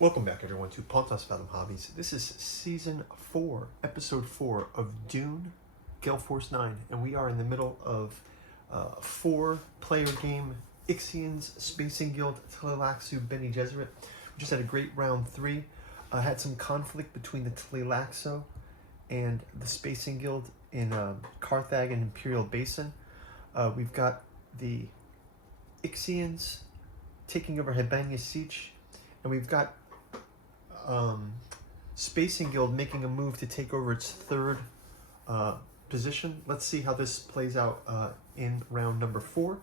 Welcome back, everyone, to Pontas Fathom Hobbies. This is Season 4, Episode 4 of Dune, Gale Force 9, and we are in the middle of a 4-player game, Ixians, Spacing Guild, Tleilaxu, Bene Gesserit. We just had a great round 3. Had some conflict between the Tleilaxu and the Spacing Guild in Carthage and Imperial Basin. We've got the Ixians taking over Hebania Siege, and we've got Spacing Guild making a move to take over its 3rd position. Let's see how this plays out in round number 4.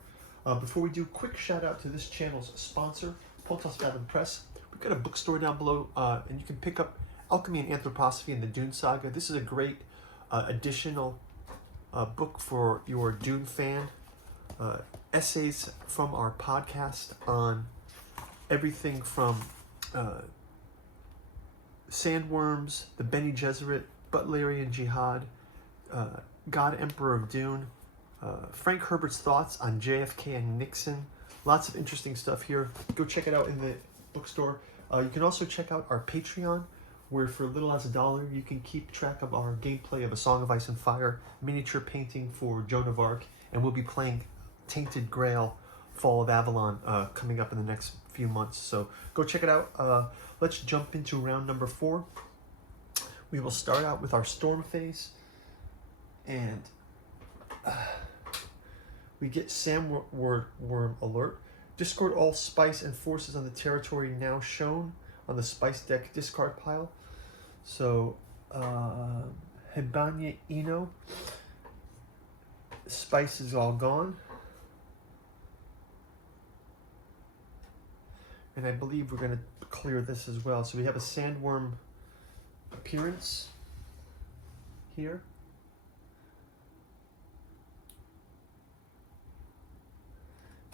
Before we do, quick shout out to this channel's sponsor, Pontas Fathom Press. We've got a bookstore down below, and you can pick up Alchemy and Anthroposophy and the Dune Saga. This is a great additional book for your Dune fan. Essays from our podcast on everything from Sandworms, the Bene Gesserit, Butlerian Jihad, God Emperor of Dune, Frank Herbert's thoughts on JFK and Nixon. Lots of interesting stuff here. Go check it out in the bookstore. You can also check out our Patreon, where for little as $1, you can keep track of our gameplay of A Song of Ice and Fire, miniature painting for Joan of Arc, and we'll be playing Tainted Grail, Fall of Avalon, coming up in the next few months. So go check it out. Let's jump into round number 4. We will start out with our storm phase, and we get Sandworm alert. Discard all spice and forces on the territory now shown on the spice deck discard pile. So Hebania Eno, spice is all gone. And I believe we're going to clear this as well. So we have a Sandworm appearance here.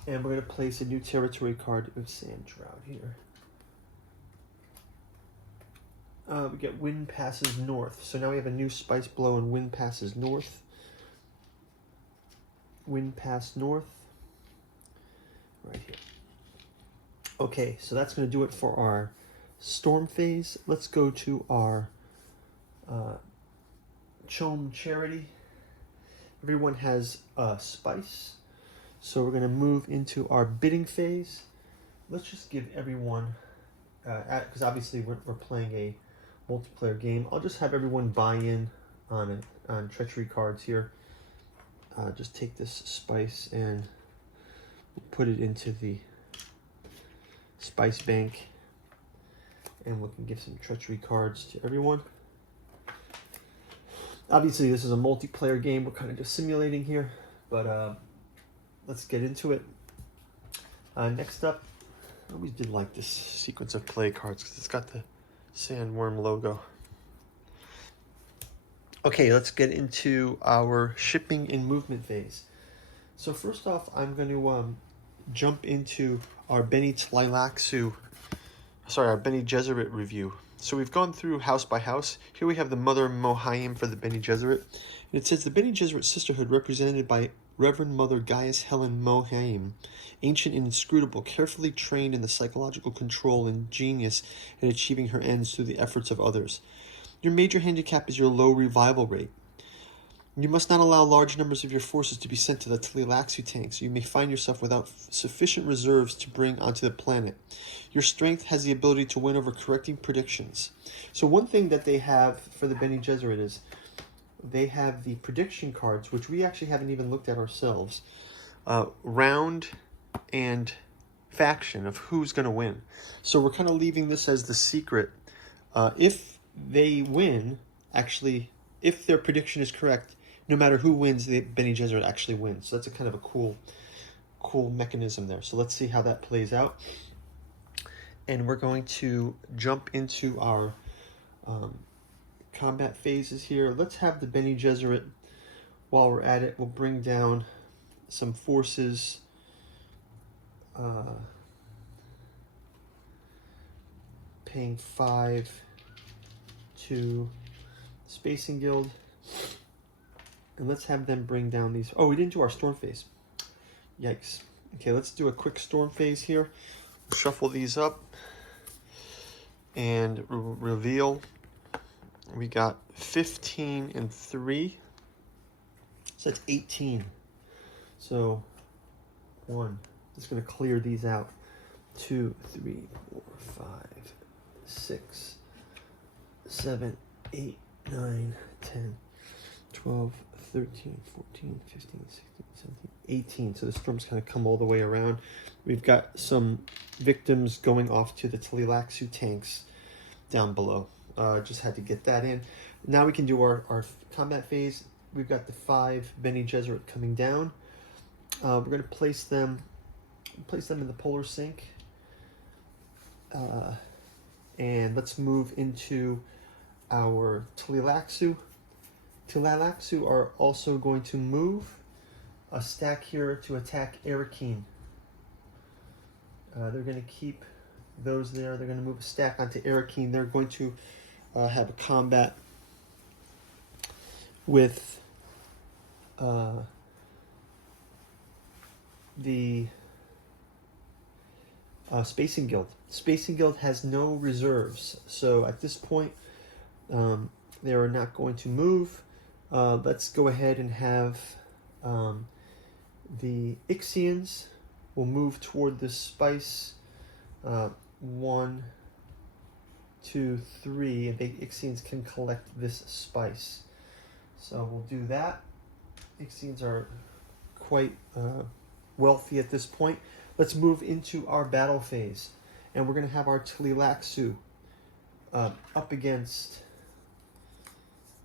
And we're going to place a new territory card of Sand Drought here. We get Wind Passes North. So now we have a new Spice Blow and Wind Passes North. Wind Pass North. Right here. Okay, so that's going to do it for our storm phase. Let's go to our Chom Charity. Everyone has spice. So we're going to move into our bidding phase. Let's just give everyone, because obviously we're playing a multiplayer game, I'll just have everyone buy in on treachery cards here. Just take this spice and put it into the spice bank, and we can give some treachery cards to everyone. Obviously this is a multiplayer game, we're kind of just simulating here, but let's get into it. Next up, I always did like this sequence of play cards because it's got the Sandworm logo. Okay, let's get into our shipping and movement phase. So first off, I'm going to jump into our our Bene Gesserit review. So we've gone through house by house. Here we have the Mother Mohaim for the Bene Gesserit. And it says the Bene Gesserit sisterhood, represented by Reverend Mother Gaius Helen Mohaim, ancient and inscrutable, carefully trained in the psychological control and genius in achieving her ends through the efforts of others. Your major handicap is your low revival rate. You must not allow large numbers of your forces to be sent to the Tleilaxu tanks, so you may find yourself without sufficient reserves to bring onto the planet. Your strength has the ability to win over correcting predictions. So one thing that they have for the Bene Gesserit is they have the prediction cards, which we actually haven't even looked at ourselves, round and faction of who's going to win. So we're kind of leaving this as the secret. If they win, actually, if their prediction is correct, no matter who wins, the Bene Gesserit actually wins. So that's a kind of a cool mechanism there. So let's see how that plays out. And we're going to jump into our combat phases here. Let's have the Bene Gesserit, while we're at it, we'll bring down some forces. Paying 5 to Spacing Guild. And let's have them bring down these. Oh, we didn't do our storm phase. Yikes. Okay, let's do a quick storm phase here. Shuffle these up. and reveal. We got 15 and 3. So that's 18. So 1. Just going to clear these out. 2, 3, 4, 5, 6, 7, 8, 9, 10, 12, 13, 14, 15, 16, 17, 18. So the storm's kind of come all the way around. We've got some victims going off to the Tleilaxu tanks down below. Just had to get that in. Now we can do our combat phase. We've got the 5 Bene Gesserit coming down. We're going to place them in the polar sink. And let's move into our Tleilaxu. Tleilaxu are also going to move a stack here to attack Arakeen. They're going to keep those there. They're going to move a stack onto Arakeen. They're going to have a combat with the Spacing Guild. Spacing Guild has no reserves, so at this point they are not going to move. Let's go ahead and have the Ixians will move toward this spice. 1, 2, 3, and the Ixians can collect this spice. So we'll do that. Ixians are quite wealthy at this point. Let's move into our battle phase, and we're going to have our Tleilaxu up against.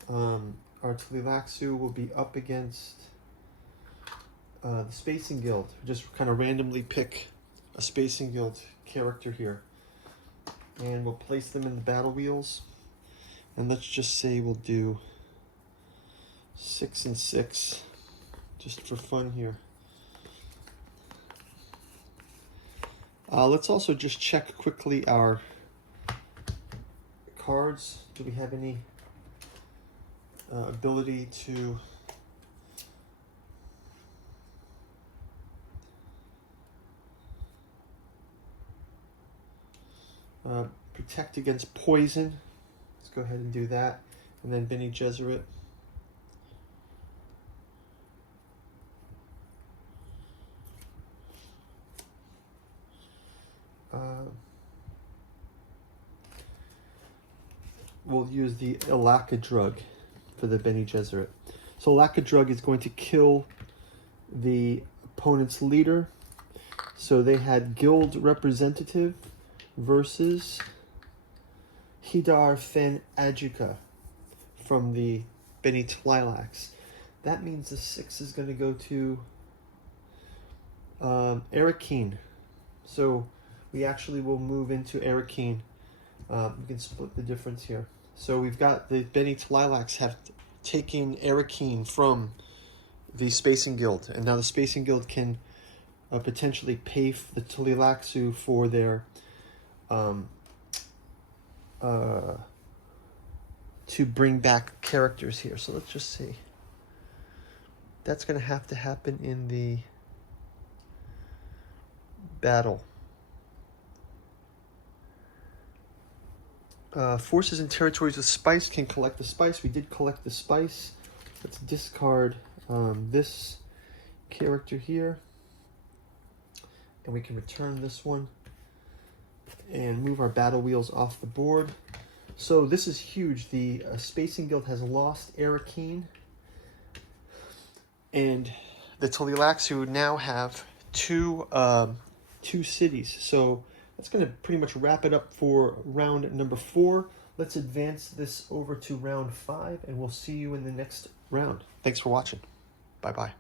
Our Tleilaxu will be up against the Spacing Guild. Just kind of randomly pick a Spacing Guild character here, and we'll place them in the battle wheels. And let's just say we'll do 6 and 6, just for fun here. Let's also just check quickly our cards. Do we have any ability to protect against poison? Let's go ahead and do that. And then Bene Gesserit. We'll use the Alaka drug for the Bene Gesserit. So Alaka drug is going to kill the opponent's leader. So they had guild representative versus Hidar Fen Adjuka from the Bene Tleilax. That means the 6 is going to go to Arakeen. So we actually will move into Arakeen. We can split the difference here. So we've got the Bene Tleilax have taken Arakeen from the Spacing Guild, and now the Spacing Guild can potentially pay the Tleilaxu for their to bring back characters here. So let's just see. That's going to have to happen in the battle. Forces and territories with spice can collect the spice. We did collect the spice. Let's discard this character here. And we can return this one and move our battle wheels off the board. So this is huge. The Spacing Guild has lost Arakeen. And the Tleilaxu now have two cities. So that's going to pretty much wrap it up for round number 4. Let's advance this over to round 5, and we'll see you in the next round. Thanks for watching. Bye-bye.